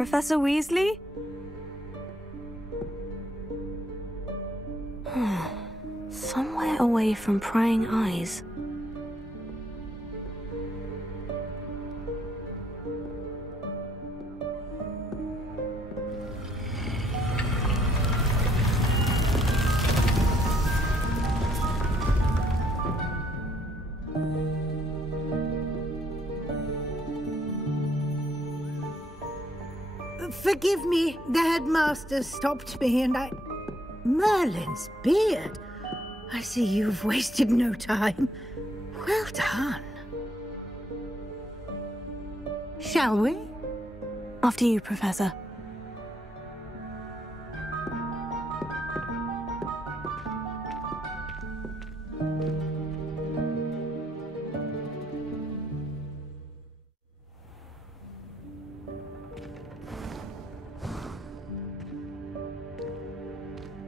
Professor Weasley? Somewhere away from prying eyes. Forgive me, the headmaster stopped me and I... Merlin's beard. I see you've wasted no time. Well done. Shall we? After you, Professor.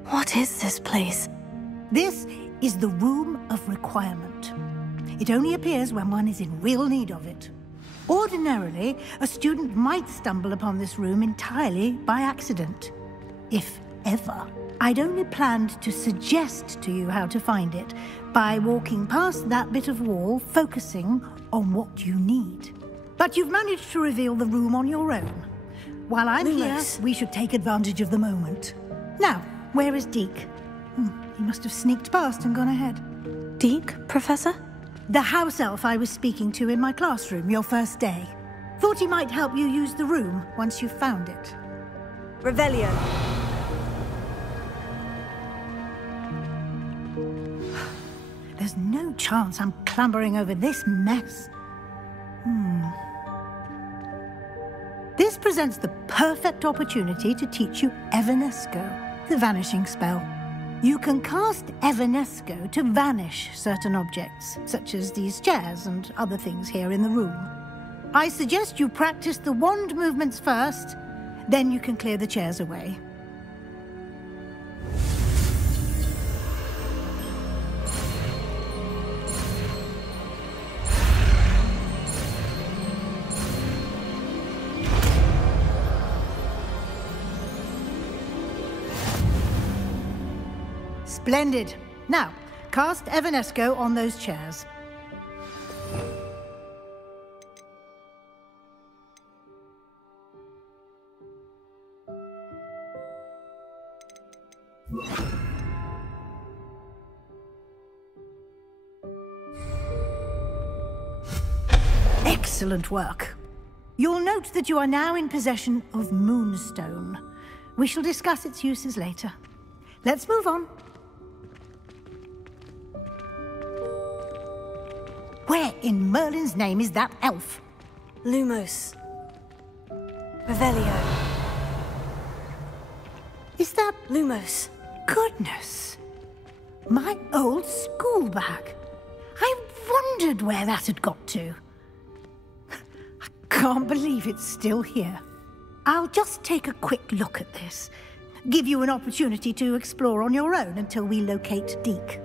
What is this place? This is the Room of Requirement. It only appears when one is in real need of it. Ordinarily, a student might stumble upon this room entirely by accident, if ever. I'd only planned to suggest to you how to find it by walking past that bit of wall, focusing on what you need. But you've managed to reveal the room on your own. While I'm here, we should take advantage of the moment. Now, where is Deek? He must have sneaked past and gone ahead. Deek, Professor? The house elf I was speaking to in my classroom your first day. Thought he might help you use the room once you've found it. Revelio. There's no chance I'm clambering over this mess. This presents the perfect opportunity to teach you Evanesco, the vanishing spell. You can cast Evanesco to vanish certain objects, such as these chairs and other things here in the room. I suggest you practice the wand movements first, then you can clear the chairs away. Splendid. Now, cast Evanesco on those chairs. Excellent work. You'll note that you are now in possession of Moonstone. We shall discuss its uses later. Let's move on. Where in Merlin's name is that elf? Lumos. Revelio. Is that... Lumos. Goodness. My old school bag. I wondered where that had got to. I can't believe it's still here. I'll just take a quick look at this. Give you an opportunity to explore on your own until we locate Deek.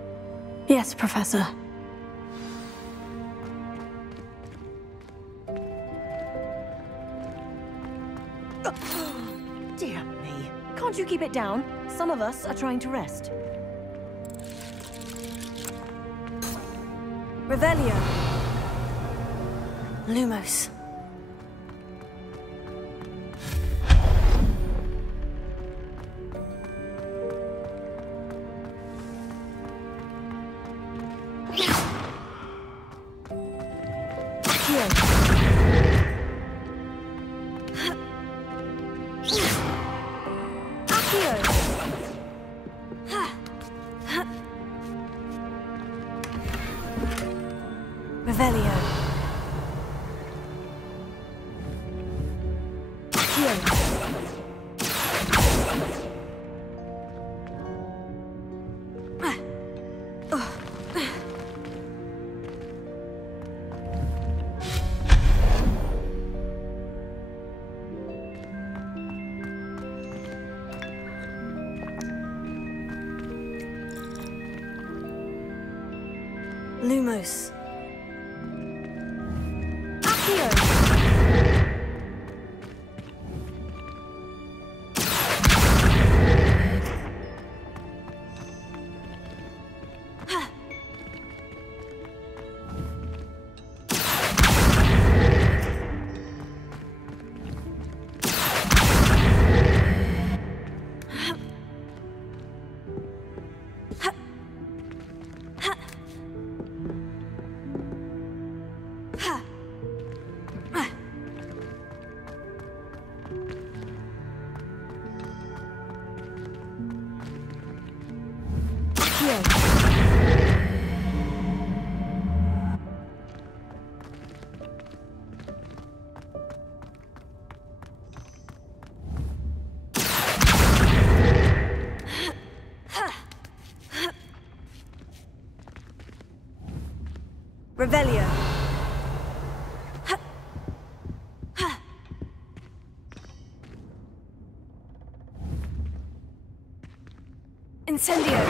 Yes, Professor. Dear me. Can't you keep it down? Some of us are trying to rest. Revelio. Lumos. Lumos. Accio. Revelio. Incendio.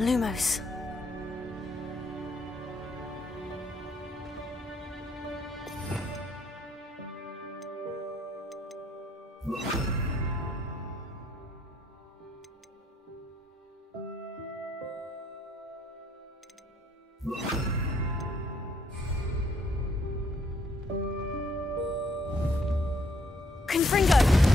Lumos. Confringo!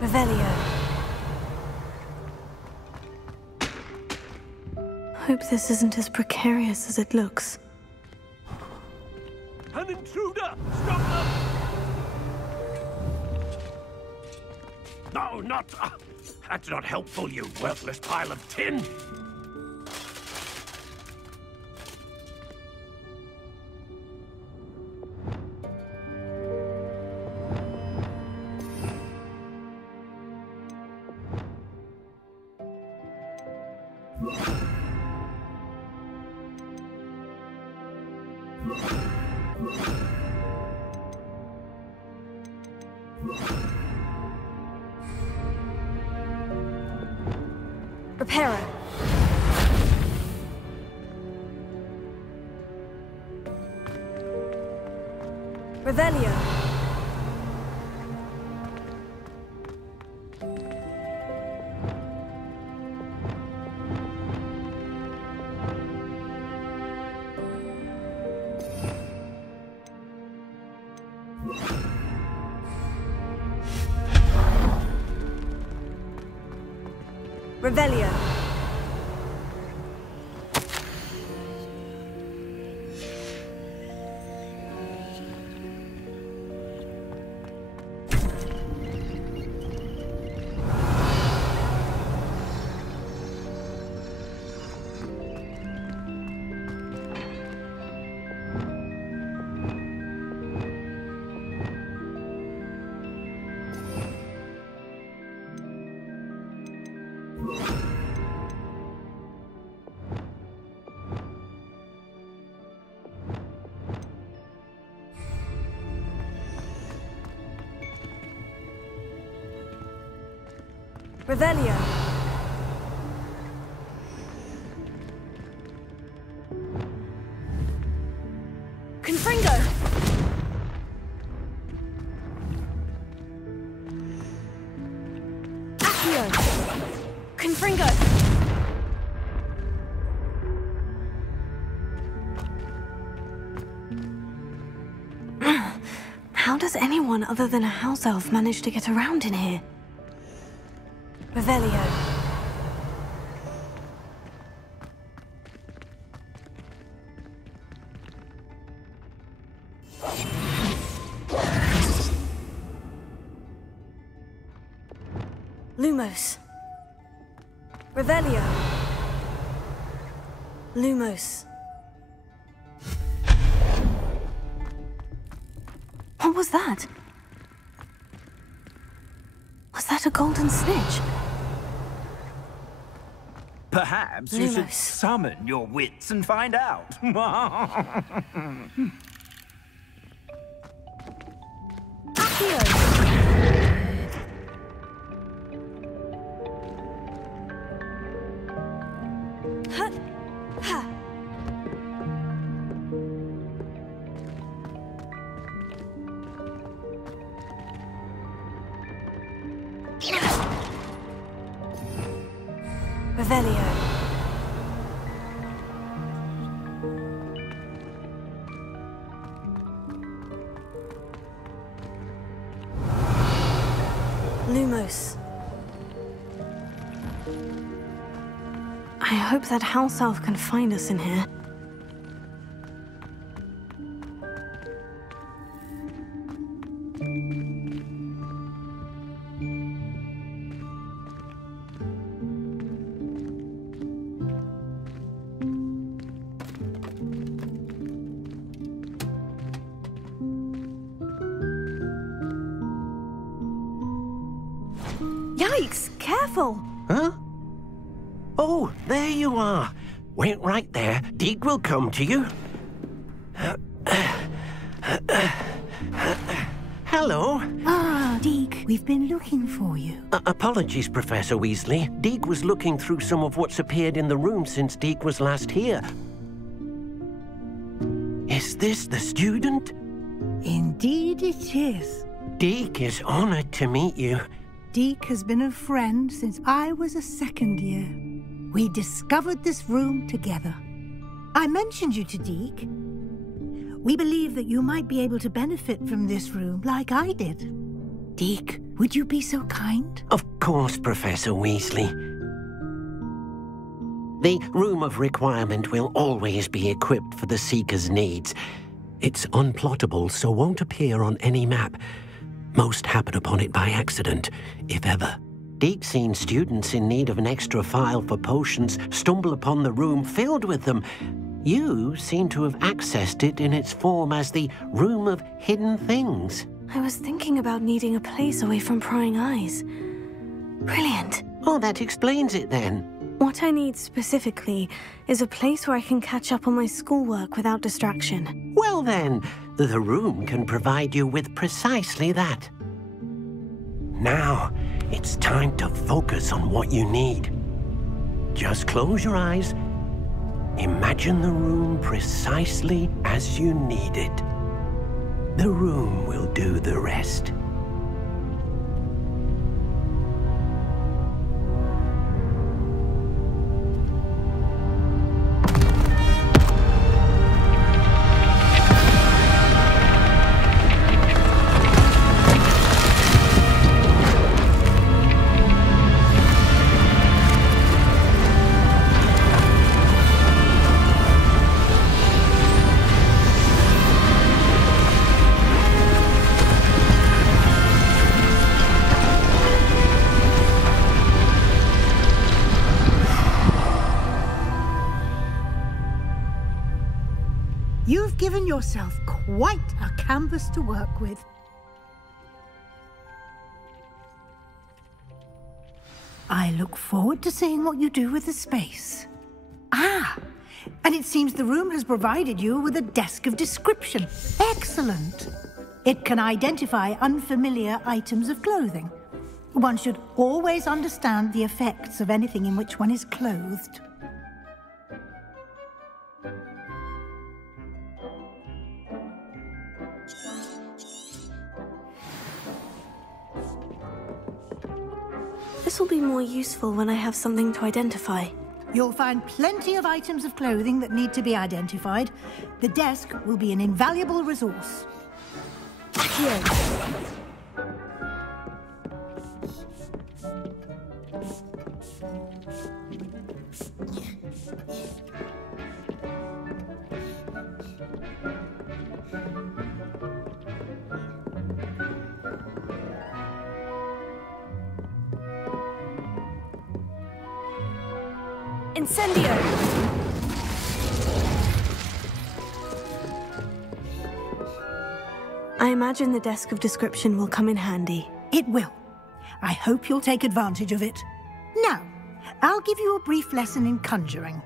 Revelio. Hope this isn't as precarious as it looks. An intruder! Stop them! No, not... that's not helpful, you worthless pile of tin! Reparo. Revelio. Revelio. Revelio. Confringo. Accio. Confringo. How does anyone other than a house elf manage to get around in here? Revelio. Lumos. Revelio. Lumos. What was that? Was that a golden snitch? Perhaps you should Lumos. summon your wits and find out. Accio! Revelio. Lumos. I hope that house elf can find us in here. Yikes! Careful! Huh? Oh, there you are. Wait right there. Deek will come to you. Hello. Ah, Deek, we've been looking for you. Apologies, Professor Weasley. Deek was looking through some of what's appeared in the room since Deek was last here. Is this the student? Indeed it is. Deek is honored to meet you. Deek has been a friend since I was a second year. We discovered this room together. I mentioned you to Deek. We believe that you might be able to benefit from this room like I did. Deek, would you be so kind? Of course, Professor Weasley. The Room of Requirement will always be equipped for the Seeker's needs. It's unplottable, so won't appear on any map. Most happen upon it by accident, if ever. Deek's seen students in need of an extra file for potions stumble upon the room filled with them. You seem to have accessed it in its form as the Room of Hidden Things. I was thinking about needing a place away from prying eyes. Brilliant. Oh, that explains it then. What I need specifically is a place where I can catch up on my schoolwork without distraction. Well then, the room can provide you with precisely that. Now, it's time to focus on what you need. Just close your eyes. Imagine the room precisely as you need it. The room will do the rest. You've given yourself quite a canvas to work with. I look forward to seeing what you do with the space. Ah, and it seems the room has provided you with a desk of description. Excellent. It can identify unfamiliar items of clothing. One should always understand the effects of anything in which one is clothed. This will be more useful when I have something to identify. You'll find plenty of items of clothing that need to be identified. The desk will be an invaluable resource. Here. Incendio! I imagine the Desk of Description will come in handy. It will. I hope you'll take advantage of it. Now, I'll give you a brief lesson in conjuring.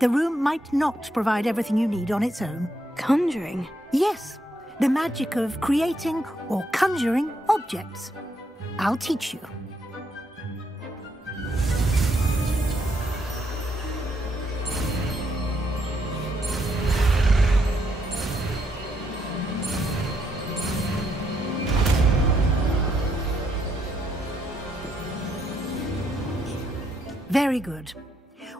The room might not provide everything you need on its own. Conjuring? Yes, the magic of creating or conjuring objects. I'll teach you. Very good.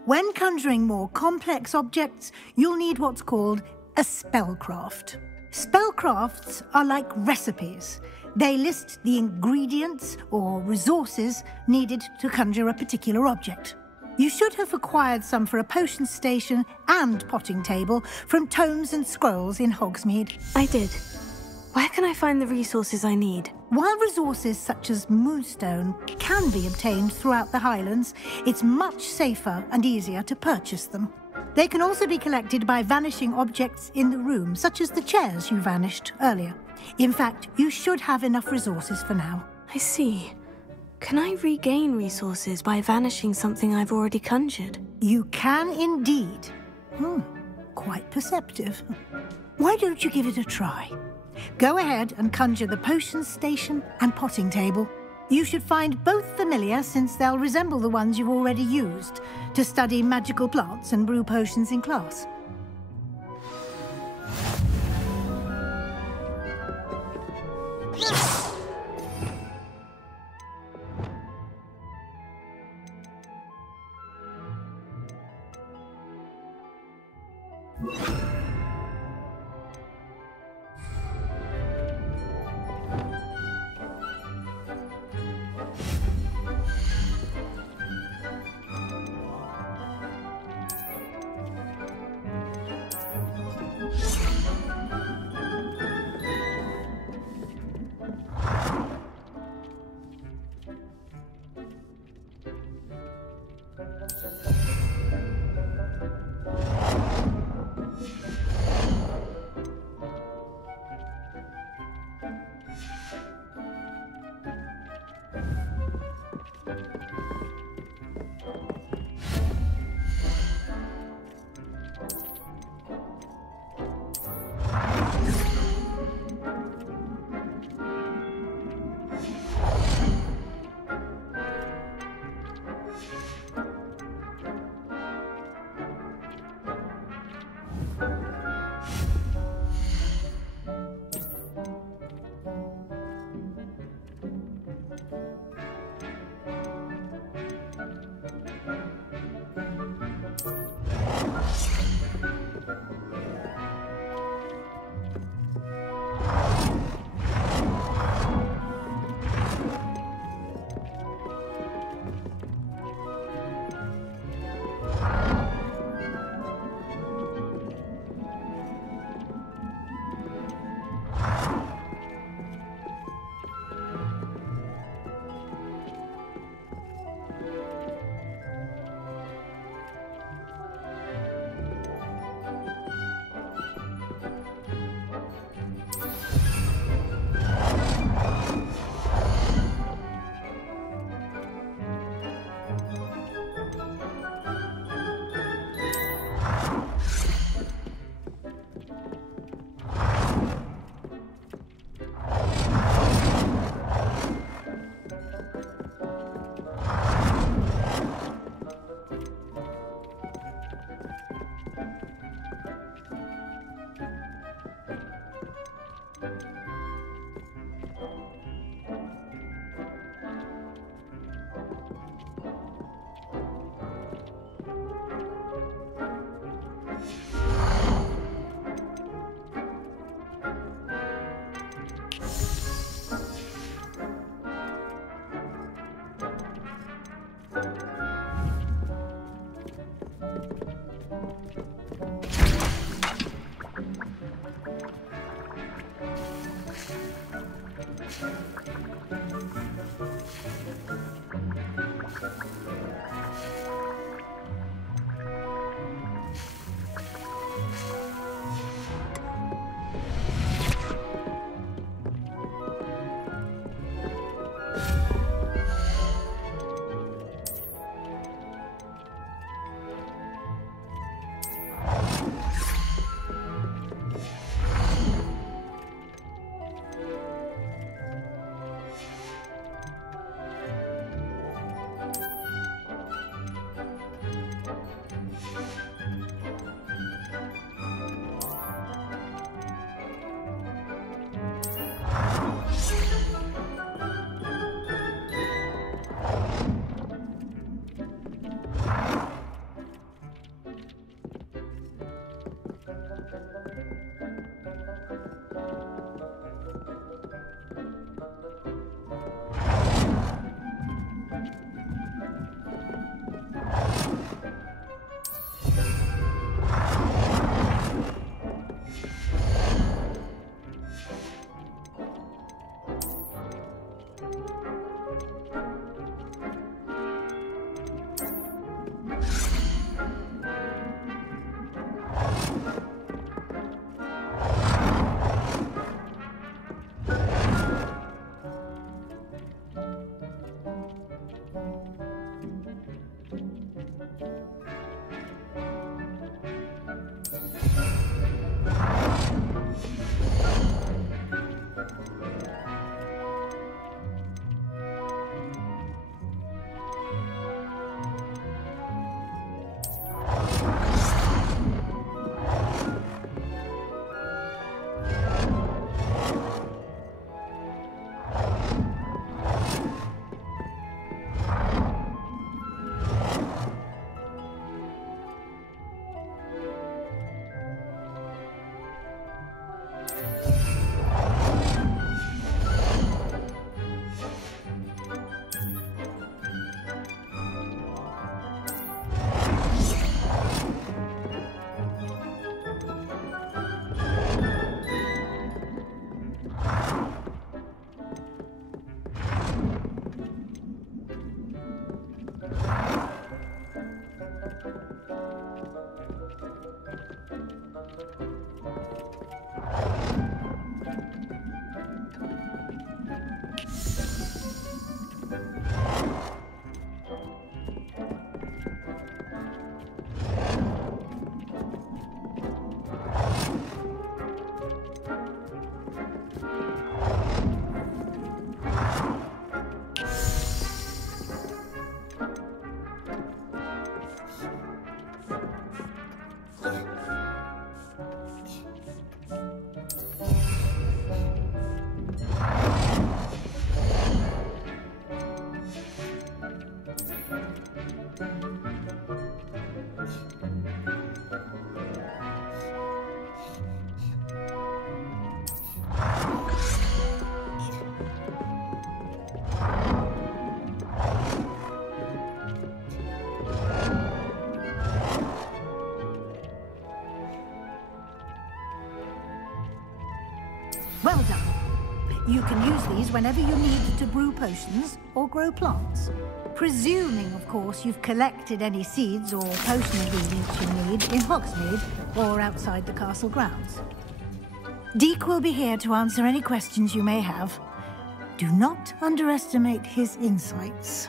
When conjuring more complex objects, you'll need what's called a spellcraft. Spellcrafts are like recipes. They list the ingredients or resources needed to conjure a particular object. You should have acquired some for a potion station and potting table from tomes and scrolls in Hogsmeade. I did. Where can I find the resources I need? While resources such as moonstone can be obtained throughout the Highlands, it's much safer and easier to purchase them. They can also be collected by vanishing objects in the room, such as the chairs you vanished earlier. In fact, you should have enough resources for now. I see. Can I regain resources by vanishing something I've already conjured? You can indeed. Quite perceptive. Why don't you give it a try? Go ahead and conjure the potion station and potting table. You should find both familiar, since they'll resemble the ones you've already used to study magical plants and brew potions in class. Well done. You can use these whenever you need to brew potions or grow plants. Presuming, of course, you've collected any seeds or potion ingredients you need in Hogsmeade or outside the castle grounds. Deek will be here to answer any questions you may have. Do not underestimate his insights.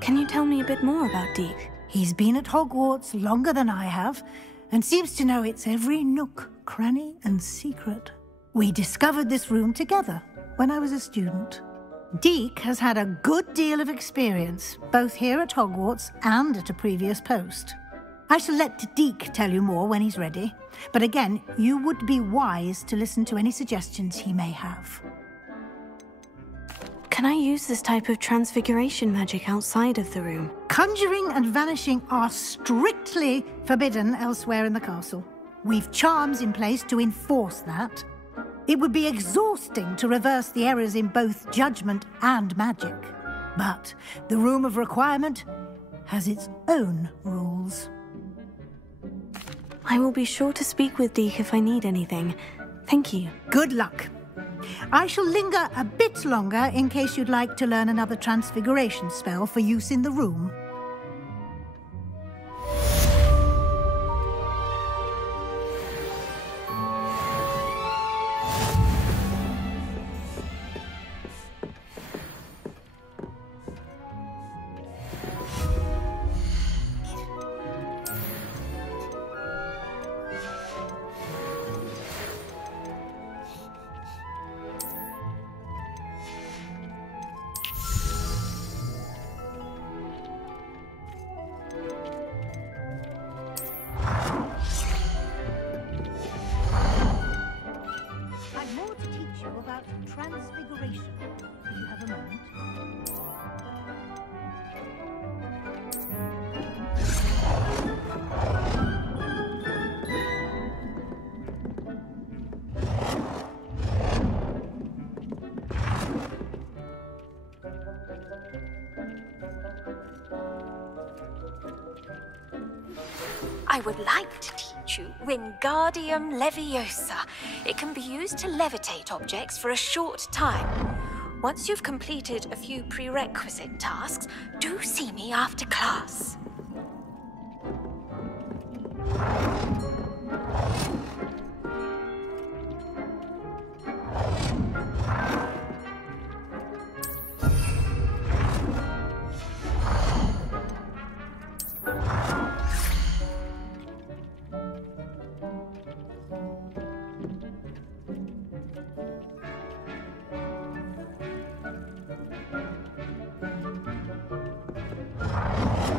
Can you tell me a bit more about Deek? He's been at Hogwarts longer than I have, and seems to know its every nook, cranny, and secret. We discovered this room together when I was a student. Deek has had a good deal of experience, both here at Hogwarts and at a previous post. I shall let Deek tell you more when he's ready, but again, you would be wise to listen to any suggestions he may have. Can I use this type of transfiguration magic outside of the room? Conjuring and vanishing are strictly forbidden elsewhere in the castle. We've charms in place to enforce that. It would be exhausting to reverse the errors in both judgment and magic. But the Room of Requirement has its own rules. I will be sure to speak with Deek if I need anything. Thank you. Good luck. I shall linger a bit longer in case you'd like to learn another transfiguration spell for use in the room. About transfiguration, if you have a moment. I would like to teach you Wingardium Leviosa. It can be used to levitate objects for a short time. Once you've completed a few prerequisite tasks, do see me after class.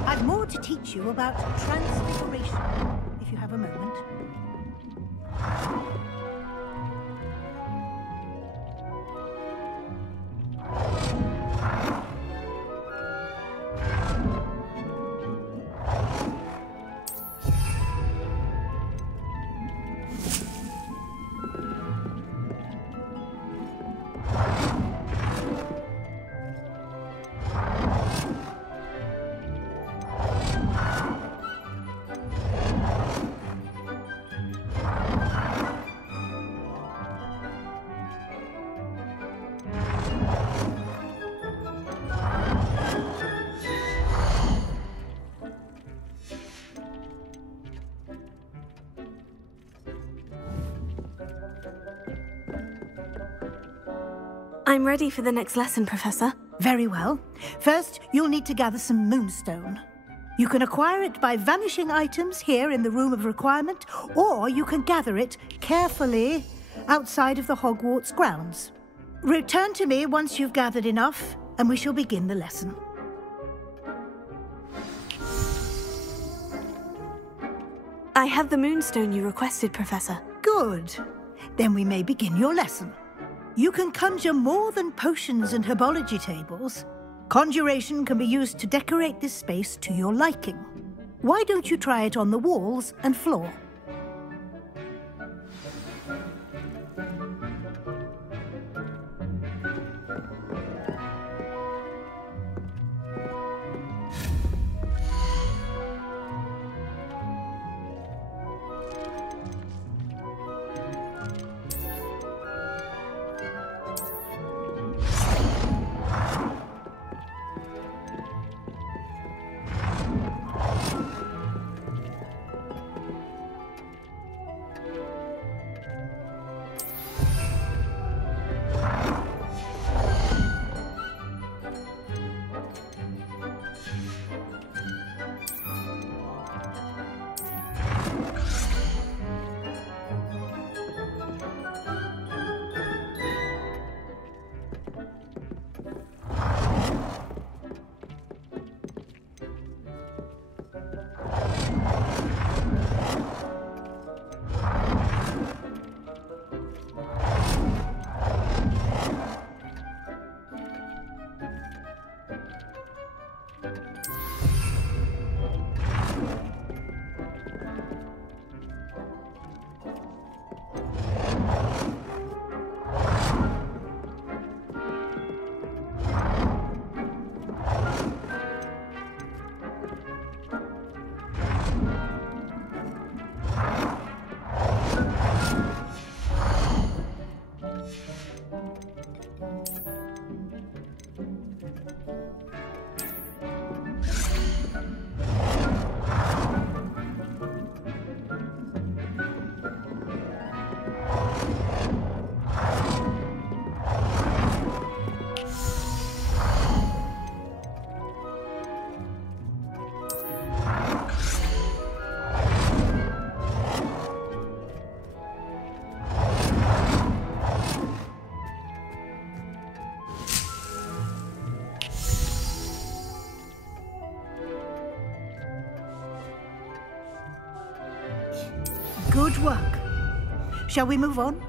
I've more to teach you about transfiguration, if you have a moment. I'm ready for the next lesson, Professor. Very well. First, you'll need to gather some moonstone. You can acquire it by vanishing items here in the Room of Requirement, or you can gather it carefully outside of the Hogwarts grounds. Return to me once you've gathered enough, and we shall begin the lesson. I have the moonstone you requested, Professor. Good. Then we may begin your lesson. You can conjure more than potions and herbology tables. Conjuration can be used to decorate this space to your liking. Why don't you try it on the walls and floor? Good work. Shall we move on?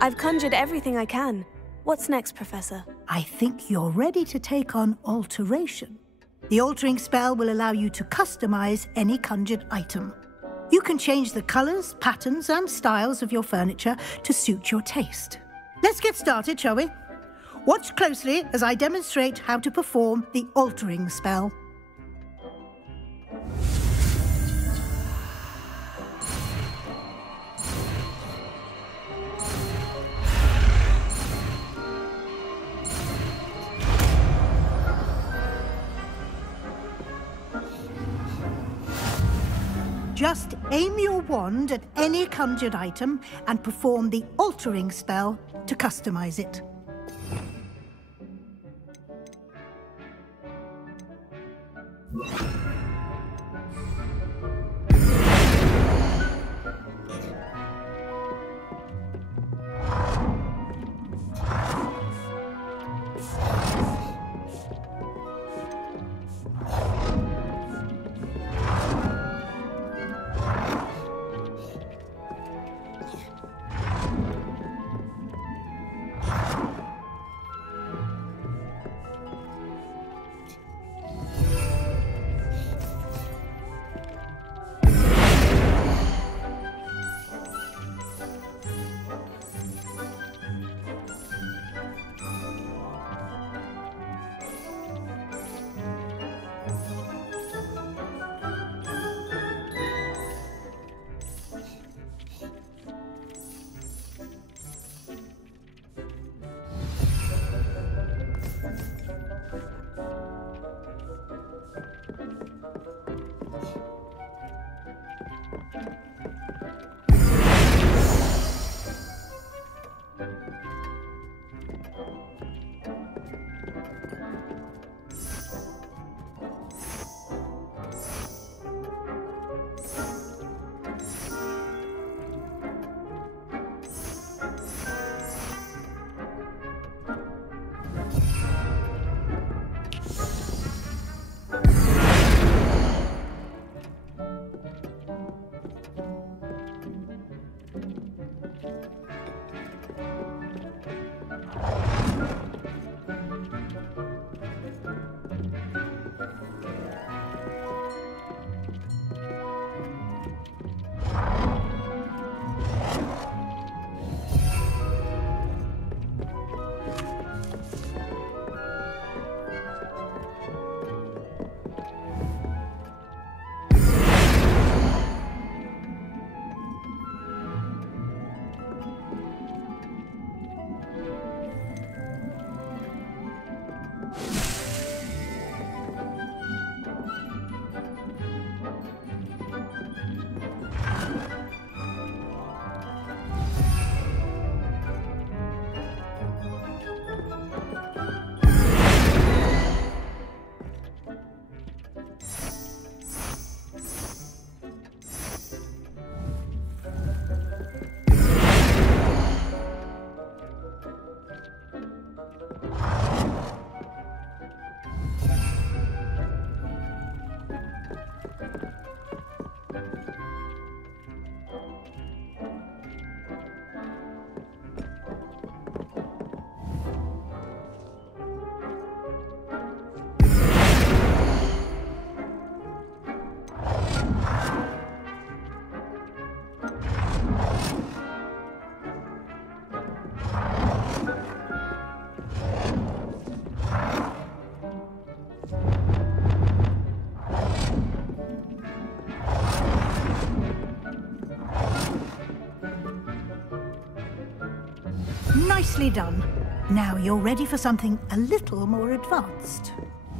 I've conjured everything I can. What's next, Professor? I think you're ready to take on alteration. The altering spell will allow you to customize any conjured item. You can change the colors, patterns, and styles of your furniture to suit your taste. Let's get started, shall we? Watch closely as I demonstrate how to perform the altering spell. Just aim your wand at any conjured item and perform the altering spell to customize it. Nicely done. Now you're ready for something a little more advanced.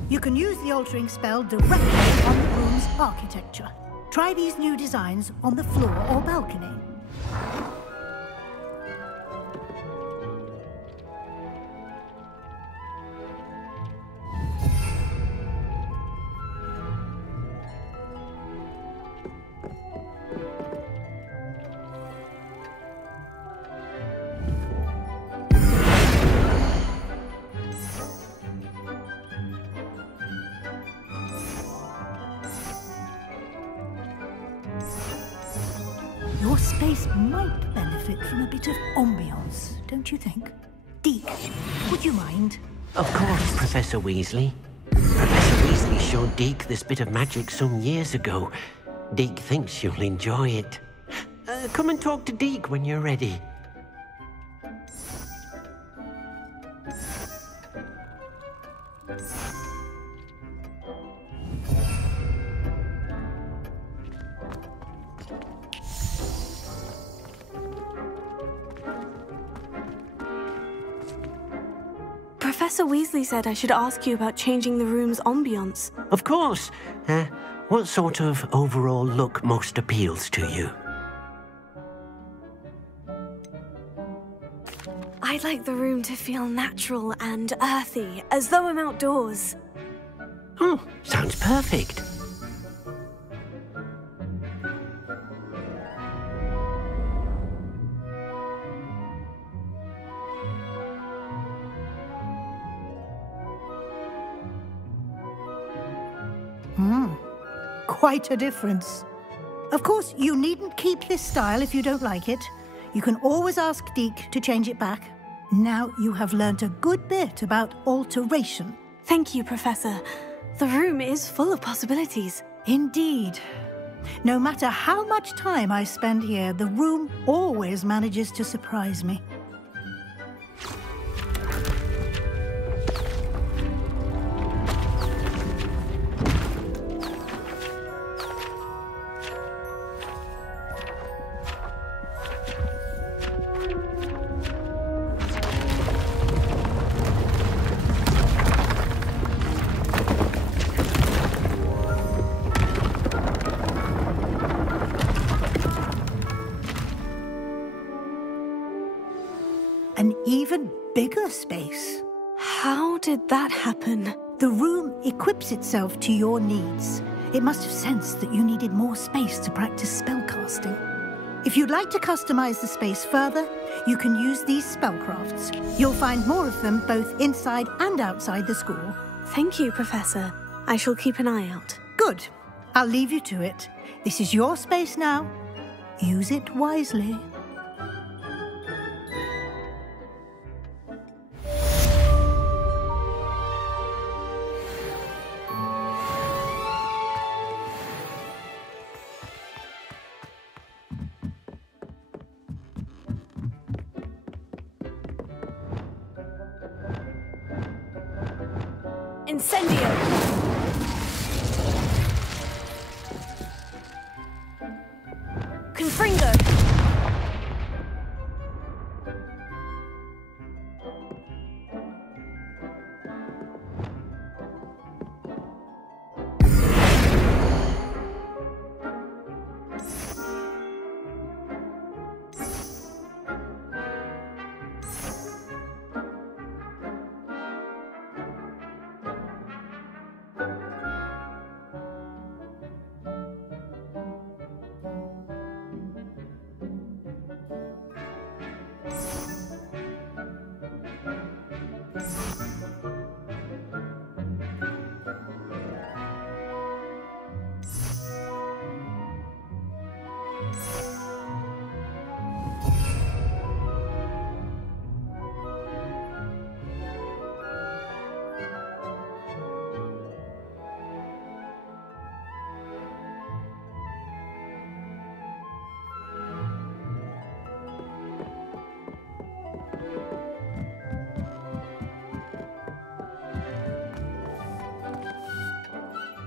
You can use the altering spell directly on the room's architecture. Try these new designs on the floor or balcony. space might benefit from a bit of ambiance, don't you think? Deke, would you mind? Of course, Professor Weasley. Professor Weasley showed Deke this bit of magic some years ago. Deke thinks you'll enjoy it. Come and talk to Deke when you're ready. Professor Weasley said I should ask you about changing the room's ambiance. Of course. What sort of overall look most appeals to you? I'd like the room to feel natural and earthy, as though I'm outdoors. Oh, sounds perfect. Quite a difference. Of course, you needn't keep this style if you don't like it. You can always ask Deke to change it back. Now you have learnt a good bit about alteration. Thank you, Professor. The room is full of possibilities. Indeed. No matter how much time I spend here, the room always manages to surprise me. An even bigger space. How did that happen? The room equips itself to your needs. It must have sensed that you needed more space to practice spellcasting. If you'd like to customize the space further, you can use these spellcrafts. You'll find more of them both inside and outside the school. Thank you, Professor. I shall keep an eye out. Good. I'll leave you to it. This is your space now. Use it wisely. Incendio! Confringo!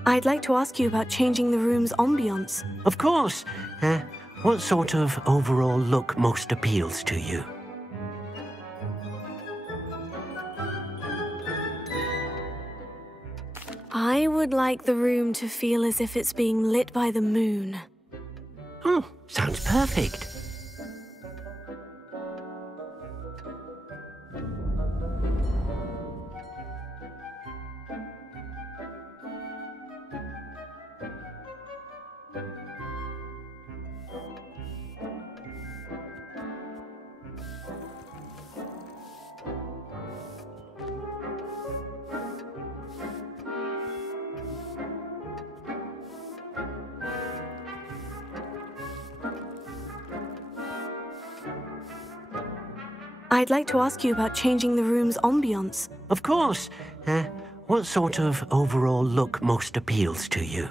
I'd like to ask you about changing the room's ambiance. Of course. What sort of overall look most appeals to you? I would like the room to feel as if it's being lit by the moon. Oh, sounds perfect. I'd like to ask you about changing the room's ambiance. Of course. What sort of overall look most appeals to you?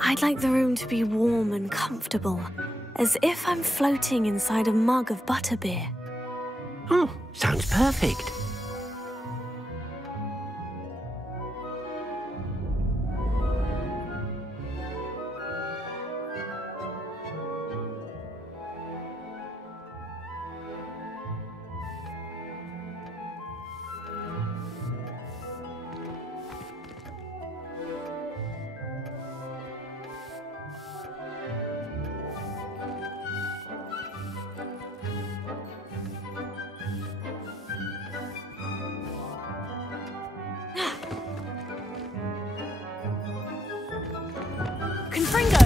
I'd like the room to be warm and comfortable, as if I'm floating inside a mug of butterbeer. Oh, sounds perfect. Confringo!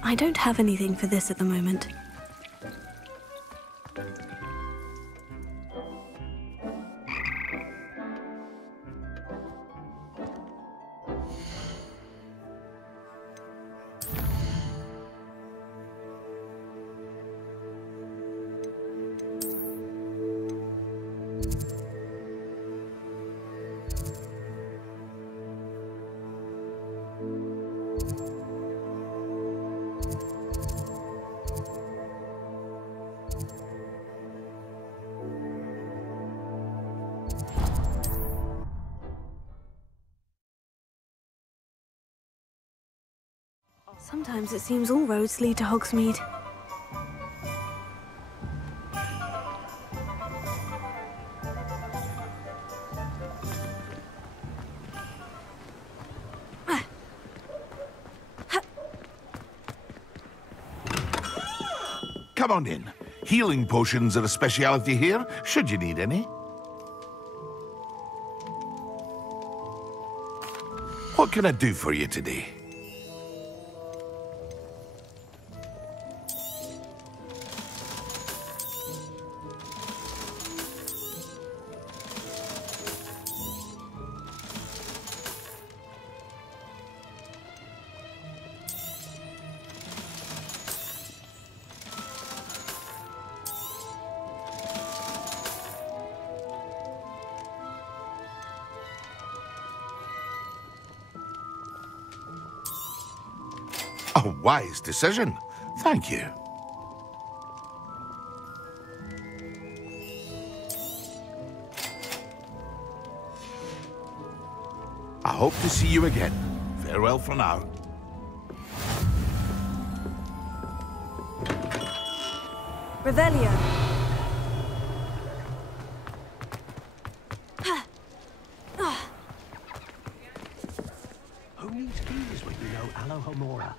I don't have anything for this at the moment. Sometimes it seems all roads lead to Hogsmeade. Come on in. Healing potions are a speciality here, should you need any. What can I do for you today? A wise decision. Thank you. I hope to see you again. Farewell for now. Revelio. Who needs keys when you know Alohomora?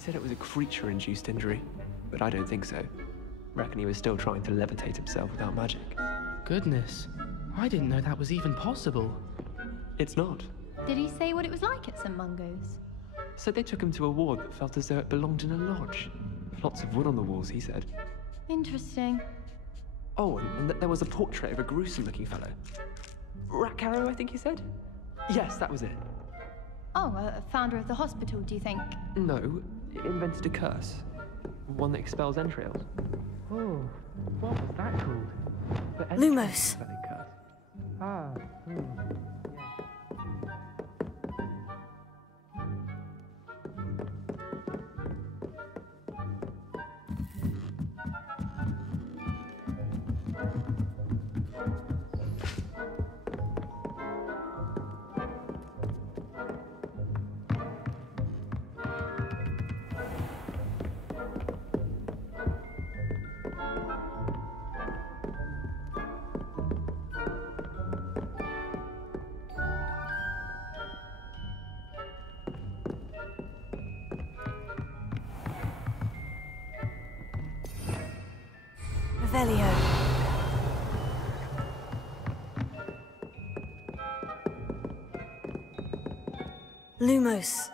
said it was a creature-induced injury, but I don't think so. Reckon he was still trying to levitate himself without magic. Goodness, I didn't know that was even possible. It's not. Did he say what it was like at St. Mungo's? Said they took him to a ward that felt as though it belonged in a lodge. Lots of wood on the walls, he said. Interesting. Oh, and there was a portrait of a gruesome-looking fellow. Ratcarrow, I think he said? Yes, that was it. Oh, a founder of the hospital, do you think? No, invented a curse. One that expels entrails. Oh, what was that called? Lumos. Ah, Revelio. Lumos.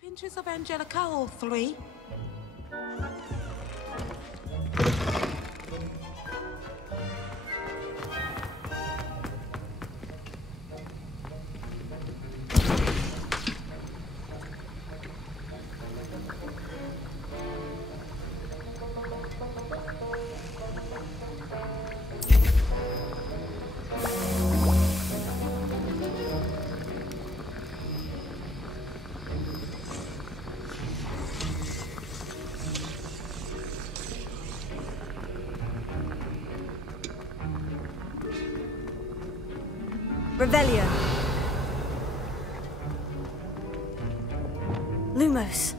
Pinches of Angelica, or 3? Revelio. Lumos.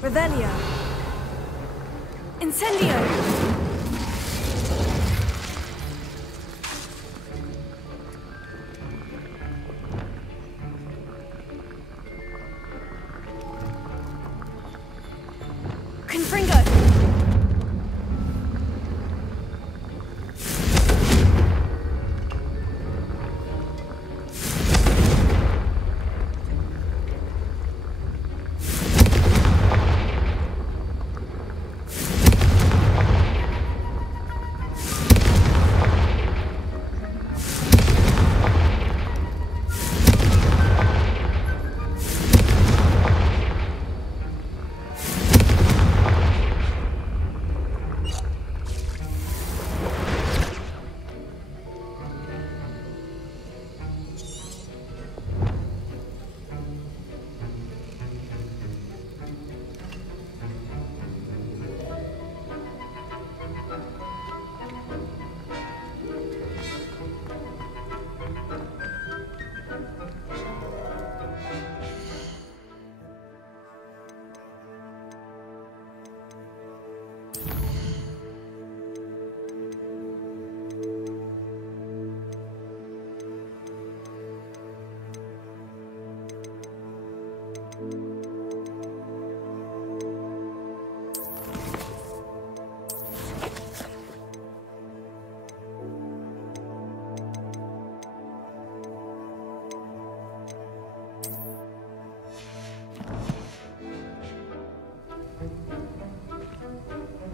Revelio. Incendio.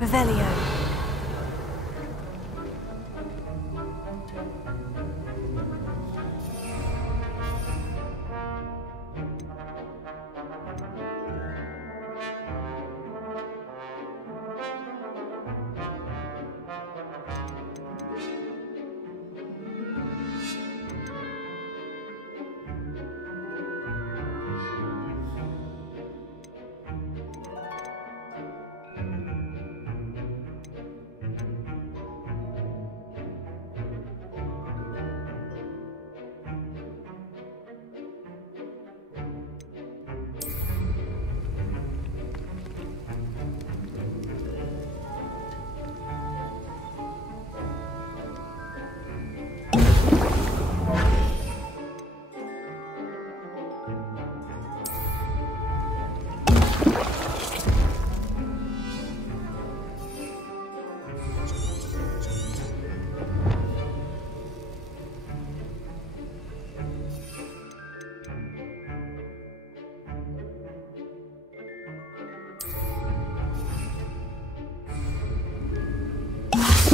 Revelio.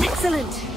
Excellent!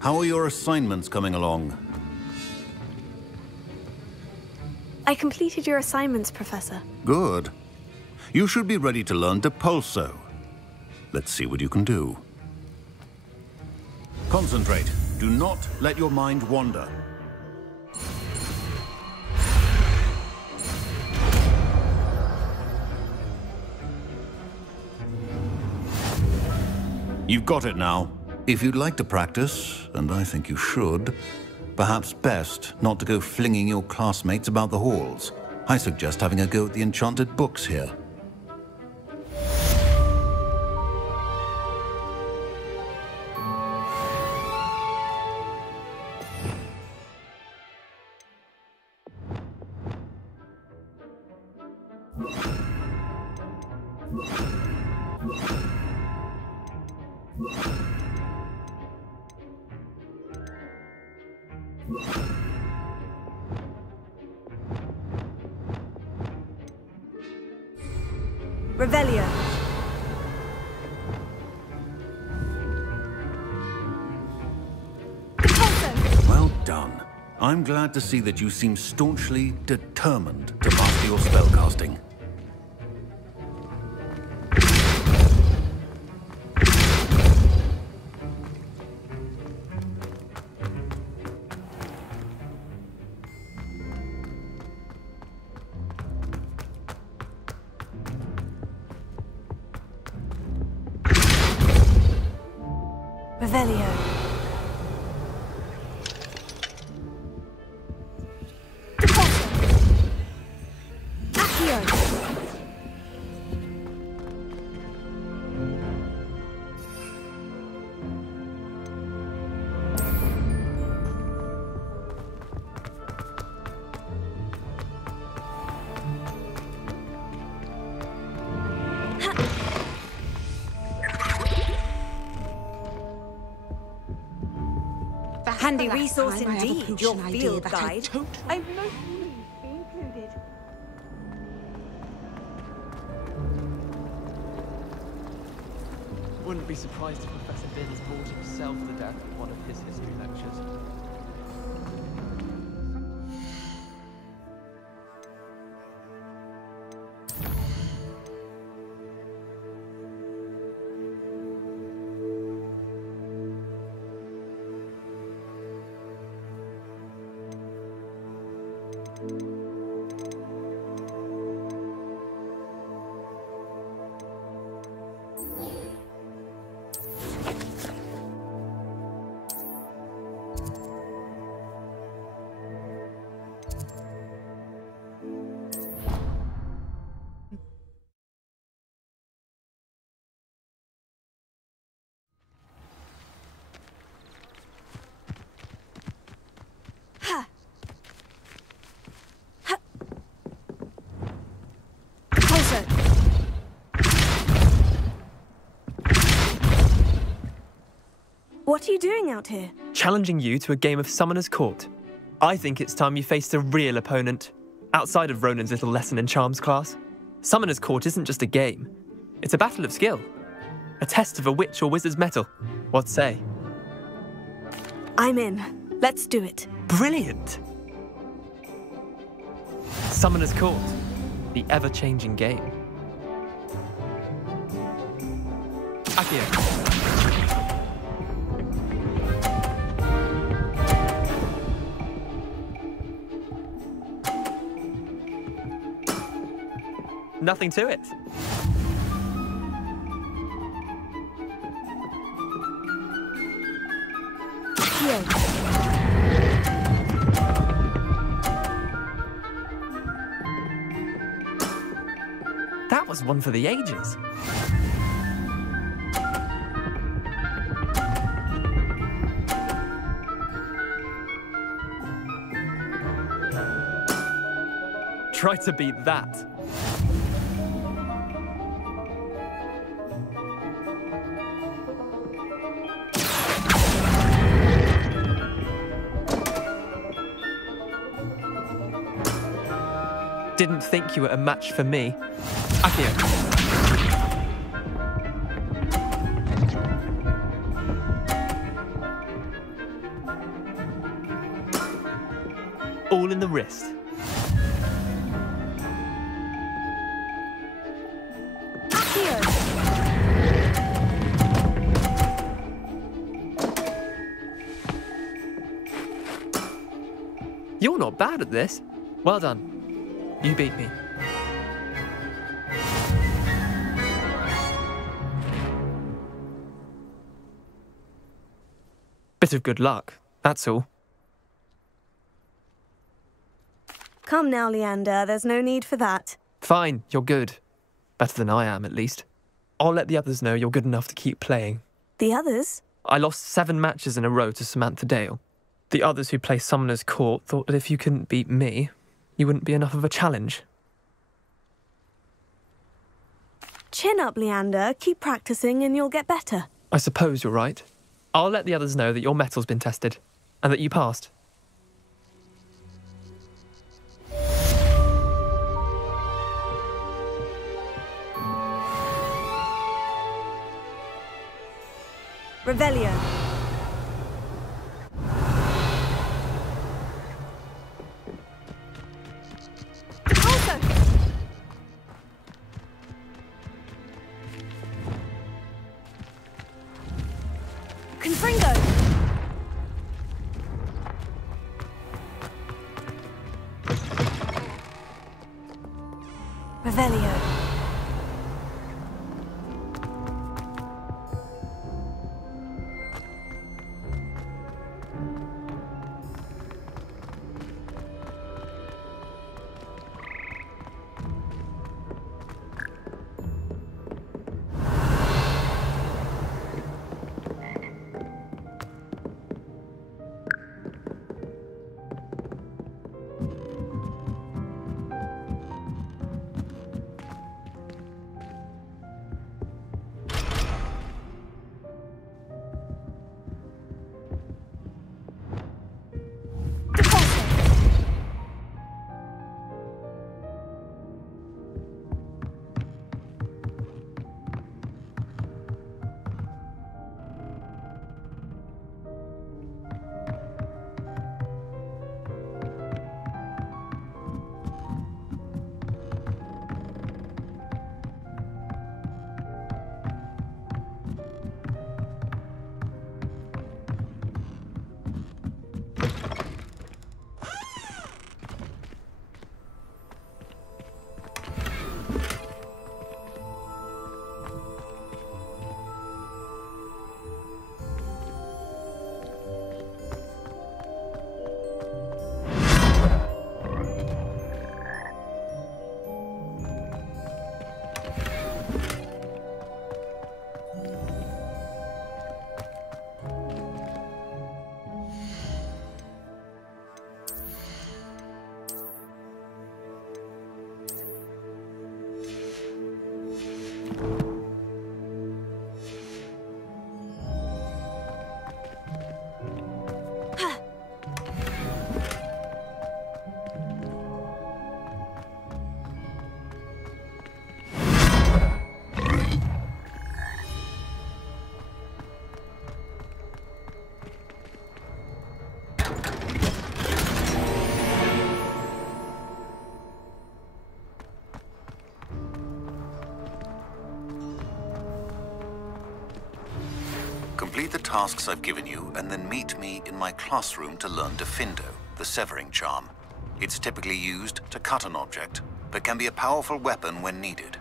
How are your assignments coming along? I completed your assignments, Professor. Good. You should be ready to learn Depulso. Let's see what you can do. Concentrate. Do not let your mind wander. You've got it now. If you'd like to practice, and I think you should, perhaps best not to go flinging your classmates about the halls. I suggest having a go at the enchanted books here. Revelio. Well done. I'm glad to see that you seem staunchly determined to master your spellcasting. Revelio. Handy resource indeed, your field guide. I'm not included. Wouldn't be surprised if Professor Binns bored himself to death at one of his history lectures. What are you doing out here? Challenging you to a game of Summoner's Court. I think it's time you faced a real opponent, outside of Ronan's little lesson in charms class. Summoner's Court isn't just a game. It's a battle of skill. A test of a witch or wizard's mettle. What say? I'm in. Let's do it. Brilliant! Summoner's Court. The ever-changing game. Accio. Nothing to it. Yeah. That was one for the ages. Try to beat that. Didn't think you were a match for me. Accio. All in the wrist. Accio. You're not bad at this. Well done. You beat me. Bit of good luck, that's all. Come now, Leander. There's no need for that. Fine, you're good. Better than I am, at least. I'll let the others know you're good enough to keep playing. The others? I lost 7 matches in a row to Samantha Dale. The others who play Summoner's Court thought that if you couldn't beat me, you wouldn't be enough of a challenge. Chin up, Leander. Keep practicing and you'll get better. I suppose you're right. I'll let the others know that your metal's been tested, and that you passed. Revelio. Confringo! Revelio. Complete the tasks I've given you, and then meet me in my classroom to learn Diffindo, the severing charm. It's typically used to cut an object, but can be a powerful weapon when needed.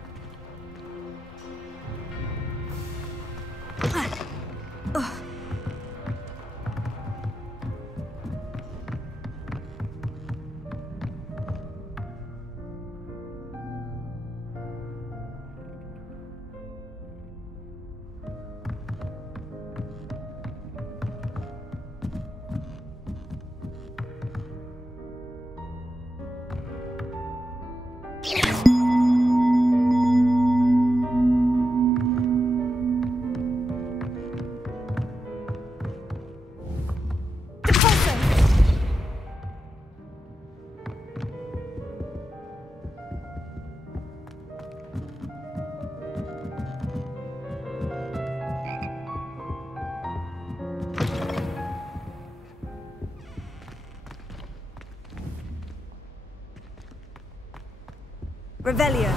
Revelio.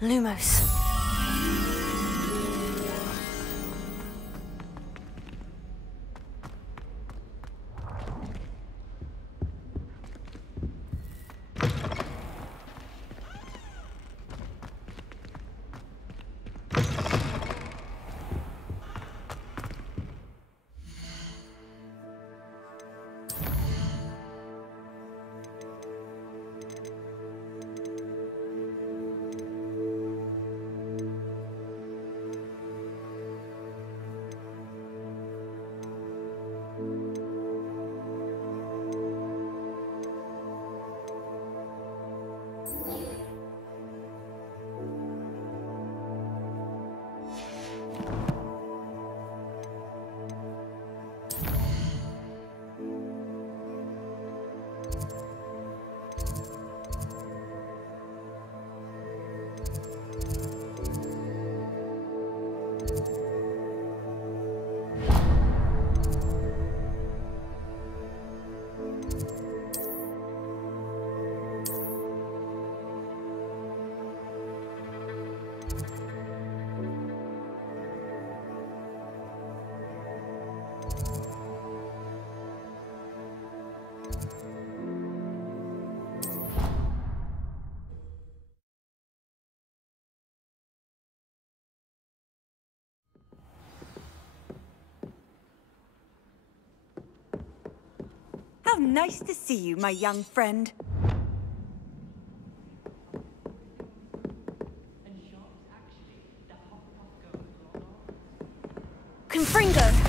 Lumos. How nice to see you, my young friend. Confringo!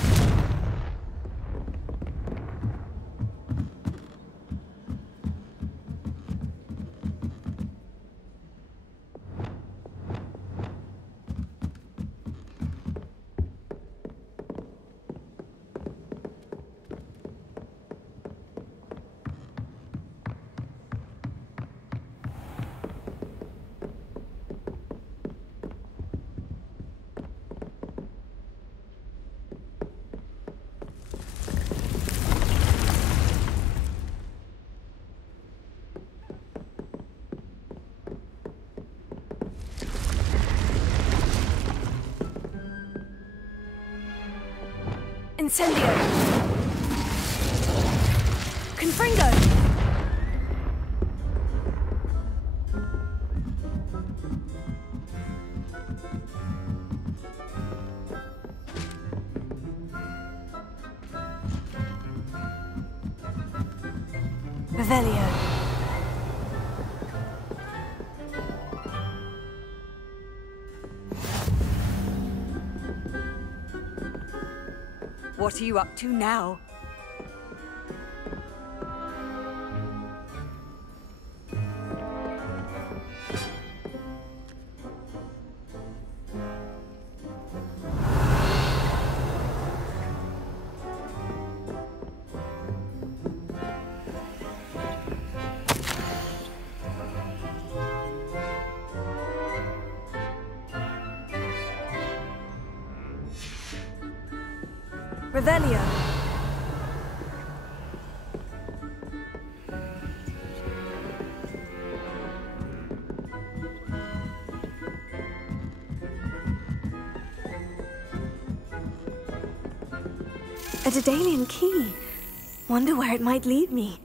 Incendio! Confringo! Revelio. What are you up to now? Revelio. A Daedalian key. Wonder where it might lead me.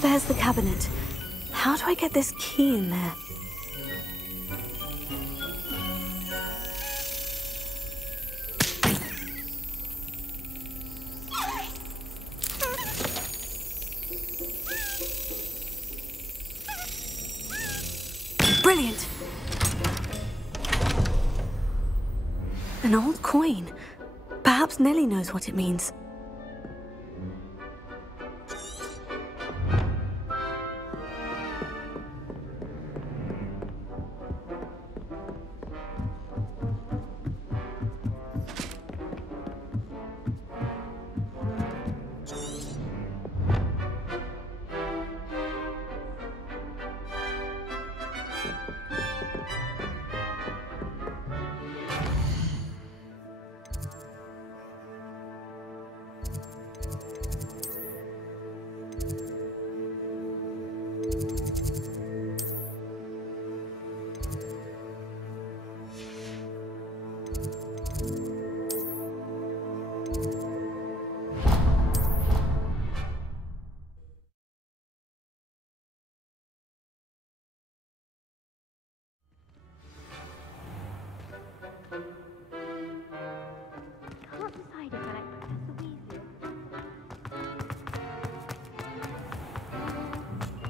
There's the cabinet. How do I get this key in there? Brilliant! An old coin. Perhaps Nellie knows what it means.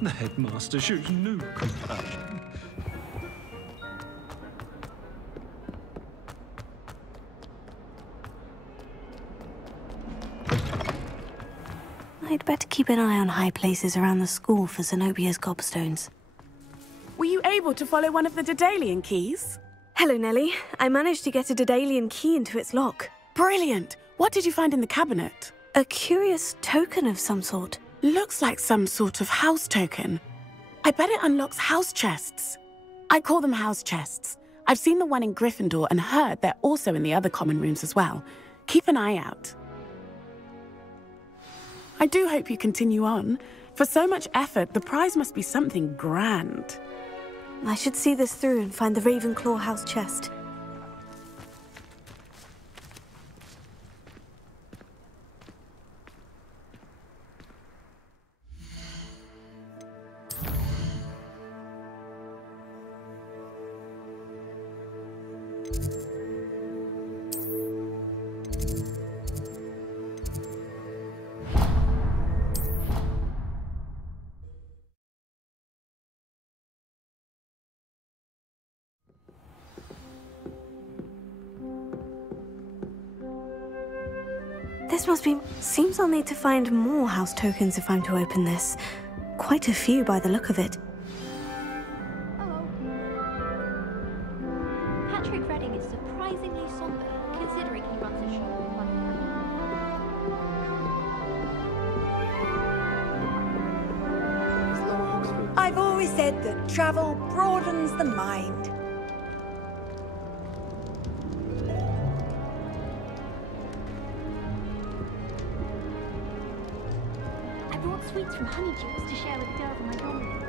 The headmaster shows no compassion. I'd better keep an eye on high places around the school for Zenobia's gobstones. Were you able to follow one of the Daedalian keys? Hello, Nellie. I managed to get a Daedalian key into its lock. Brilliant! What did you find in the cabinet? A curious token of some sort. Looks like some sort of house token. I bet it unlocks house chests. I call them house chests. I've seen the one in Gryffindor and heard they're also in the other common rooms as well. Keep an eye out. I do hope you continue on. For so much effort, the prize must be something grand. I should see this through and find the Ravenclaw house chest. Seems I'll need to find more house tokens if I'm to open this. Quite a few by the look of it. Hello. Patrick Redding is surprisingly somber, considering he runs a shop in London. I've always said that travel broadens the mind. I brought sweets from Honeydukes to share with girls in my dorm room.